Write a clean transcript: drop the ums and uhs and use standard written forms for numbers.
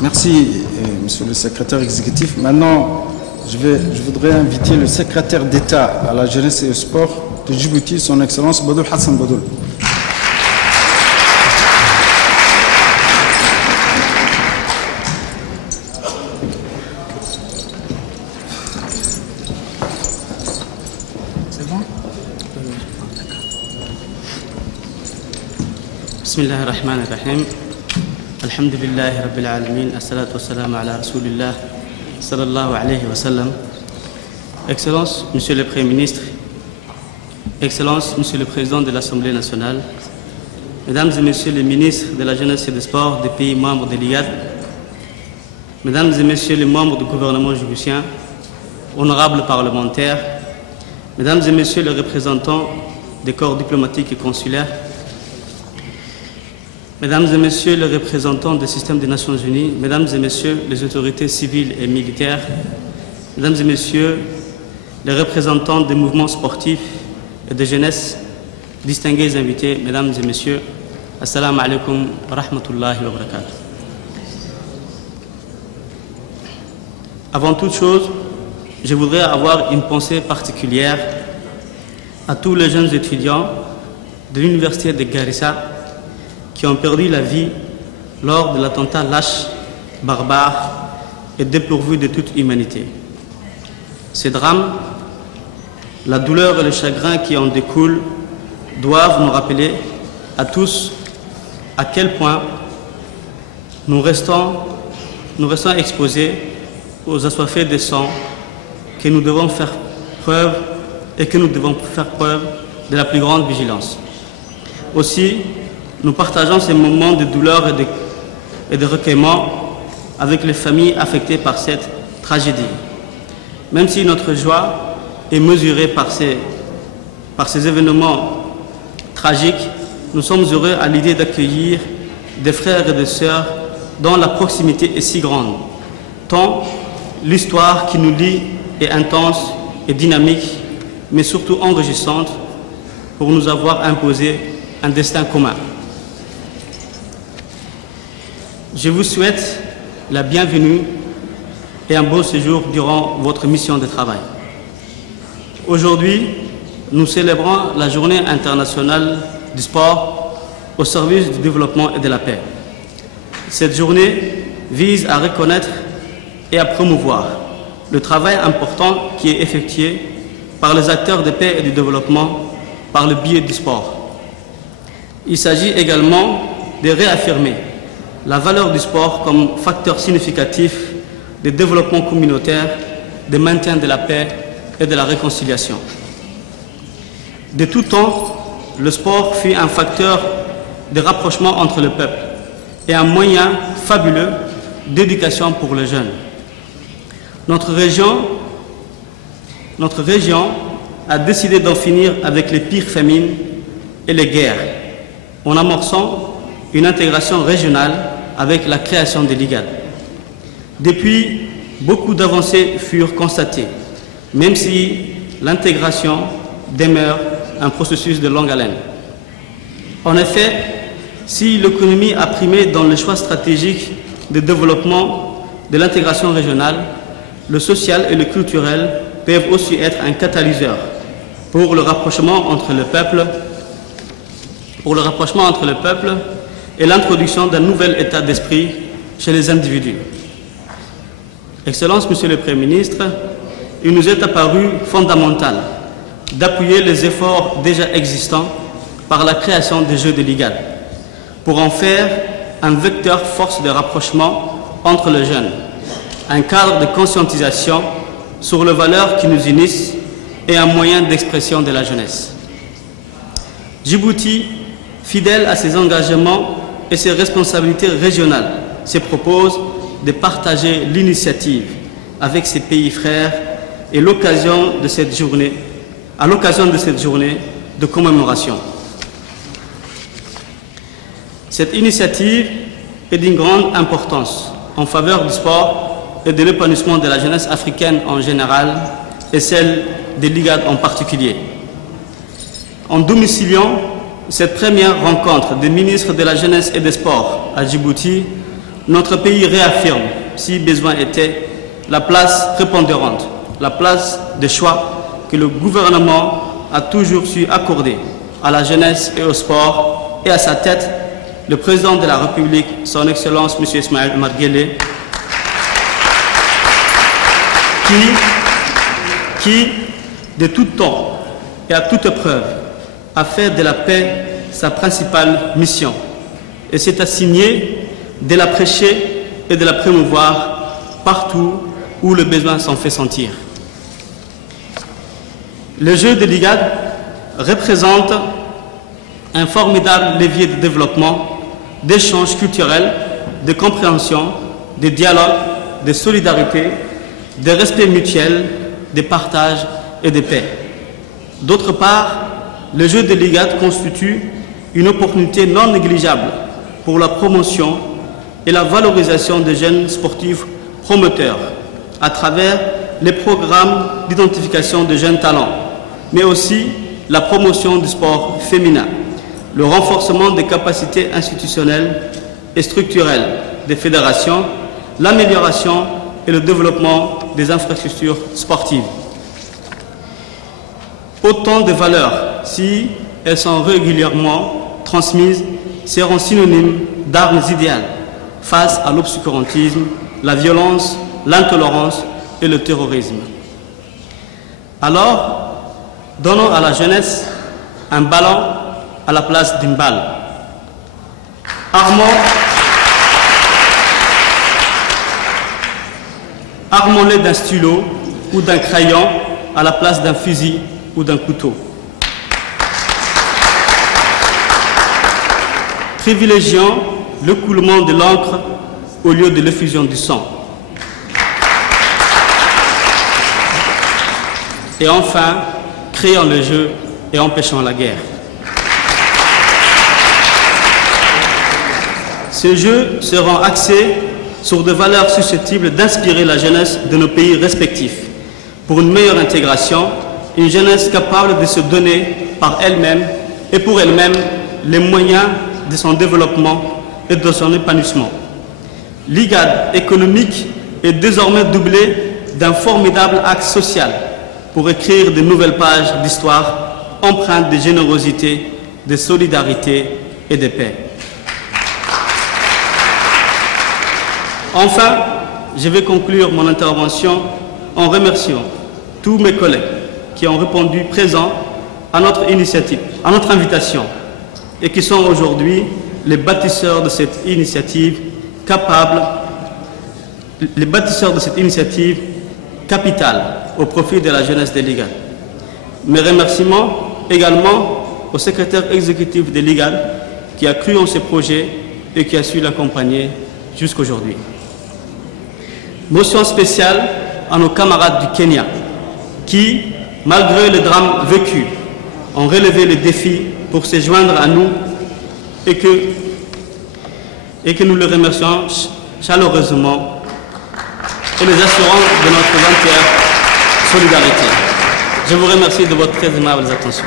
Merci, monsieur le secrétaire exécutif. Maintenant, je voudrais inviter le secrétaire d'État à la jeunesse et au sport de Djibouti, son Excellence Badoul Hassan Badoul. بسم الله الرحمن الرحيم الحمد لله رب العالمين الصلاة والسلام على رسول الله صلى الله عليه وسلم. Excellences, Monsieur le Premier ministre, Excellences, Monsieur le Président de l'Assemblée nationale, Mesdames et Messieurs les ministres de la Jeunesse et des Sports des pays membres de l'IGAD, Mesdames et Messieurs les membres du gouvernement djiboutien, honorables parlementaires, Mesdames et Messieurs les représentants des corps diplomatiques et consulaires, Mesdames et Messieurs les représentants du système des Nations Unies, Mesdames et Messieurs les autorités civiles et militaires, Mesdames et Messieurs les représentants des mouvements sportifs et de jeunesse, distingués invités, Mesdames et Messieurs, Assalamu alaikum wa rahmatullahi wa barakatuh. Avant toute chose, je voudrais avoir une pensée particulière à tous les jeunes étudiants de l'université de Garissa qui ont perdu la vie lors de l'attentat lâche, barbare et dépourvu de toute humanité. Ces drames, la douleur et le chagrin qui en découlent doivent nous rappeler à tous à quel point nous restons exposés aux assoiffés de sang, que nous devons faire preuve de la plus grande vigilance. Aussi, nous partageons ces moments de douleur et de recueillement avec les familles affectées par cette tragédie. Même si notre joie est mesurée par ces événements tragiques, nous sommes heureux à l'idée d'accueillir des frères et des sœurs dont la proximité est si grande, tant l'histoire qui nous lie est intense et dynamique, mais surtout enrichissante pour nous avoir imposé un destin commun. Je vous souhaite la bienvenue et un beau séjour durant votre mission de travail. Aujourd'hui, nous célébrons la Journée internationale du sport au service du développement et de la paix. Cette journée vise à reconnaître et à promouvoir le travail important qui est effectué par les acteurs de paix et du développement par le biais du sport. Il s'agit également de réaffirmer la valeur du sport comme facteur significatif de développement communautaire, de maintien de la paix et de la réconciliation. De tout temps, le sport fut un facteur de rapprochement entre le peuple et un moyen fabuleux d'éducation pour les jeunes. Notre région a décidé d'en finir avec les pires famines et les guerres, en amorçant une intégration régionale avec la création des LIGAD. Depuis, beaucoup d'avancées furent constatées, même si l'intégration demeure un processus de longue haleine. En effet, si l'économie a primé dans le choix stratégique de développement de l'intégration régionale, le social et le culturel peuvent aussi être un catalyseur pour le rapprochement entre le peuple et l'introduction d'un nouvel état d'esprit chez les individus. Excellence, Monsieur le Premier ministre, il nous est apparu fondamental d'appuyer les efforts déjà existants par la création des Jeux de l'IGAD pour en faire un vecteur force de rapprochement entre les jeunes, un cadre de conscientisation sur les valeurs qui nous unissent et un moyen d'expression de la jeunesse. Djibouti, fidèle à ses engagements et ses responsabilités régionales, se propose de partager l'initiative avec ses pays frères et à l'occasion de cette journée de commémoration. Cette initiative est d'une grande importance en faveur du sport et de l'épanouissement de la jeunesse africaine en général et celle des LIGAD en particulier. En domiciliant cette première rencontre des ministres de la Jeunesse et des Sports à Djibouti, notre pays réaffirme, si besoin était, la place prépondérante, la place de choix que le gouvernement a toujours su accorder à la jeunesse et au sport, et à sa tête, le président de la République, son Excellence M. Ismaël Omar Guelleh, qui, de tout temps et à toute épreuve, a fait de la paix sa principale mission et s'est assigné de la prêcher et de la promouvoir partout où le besoin s'en fait sentir. Le jeu de l'IGAD représente un formidable levier de développement, d'échange culturel, de compréhension, de dialogue, de solidarité, de respect mutuel, de partage et de paix. D'autre part, le jeu de l'IGAD constitue une opportunité non négligeable pour la promotion et la valorisation des jeunes sportifs promoteurs à travers les programmes d'identification de jeunes talents, mais aussi la promotion du sport féminin, le renforcement des capacités institutionnelles et structurelles des fédérations, l'amélioration et le développement des infrastructures sportives. Autant de valeurs, si elles sont régulièrement transmises, seront synonymes d'armes idéales face à l'obscurantisme, la violence, l'intolérance et le terrorisme. Alors, donnons à la jeunesse un ballon à la place d'une balle. Armons-les d'un stylo ou d'un crayon à la place d'un fusil ou d'un couteau. Privilégions le coulement de l'encre au lieu de l'effusion du sang. Et enfin, créons le jeu et empêchons la guerre. Ces jeux seront axés sur des valeurs susceptibles d'inspirer la jeunesse de nos pays respectifs pour une meilleure intégration, une jeunesse capable de se donner par elle-même et pour elle-même les moyens de son développement et de son épanouissement. L'IGAD économique est désormais doublé d'un formidable axe social pour écrire de nouvelles pages d'histoire empreintes de générosité, de solidarité et de paix. Enfin, je vais conclure mon intervention en remerciant tous mes collègues qui ont répondu présents à notre initiative, à notre invitation, et qui sont aujourd'hui les bâtisseurs de cette initiative capitale au profit de la jeunesse de l'IGAD. Mes remerciements également au secrétaire exécutif de l'IGAD qui a cru en ce projet et qui a su l'accompagner jusqu'aujourd'hui. Mention spéciale à nos camarades du Kenya qui, malgré le drame vécu, ont relevé le défi pour se joindre à nous et que nous les remercions chaleureusement et les assurons de notre entière solidarité. Je vous remercie de votre très aimable attention.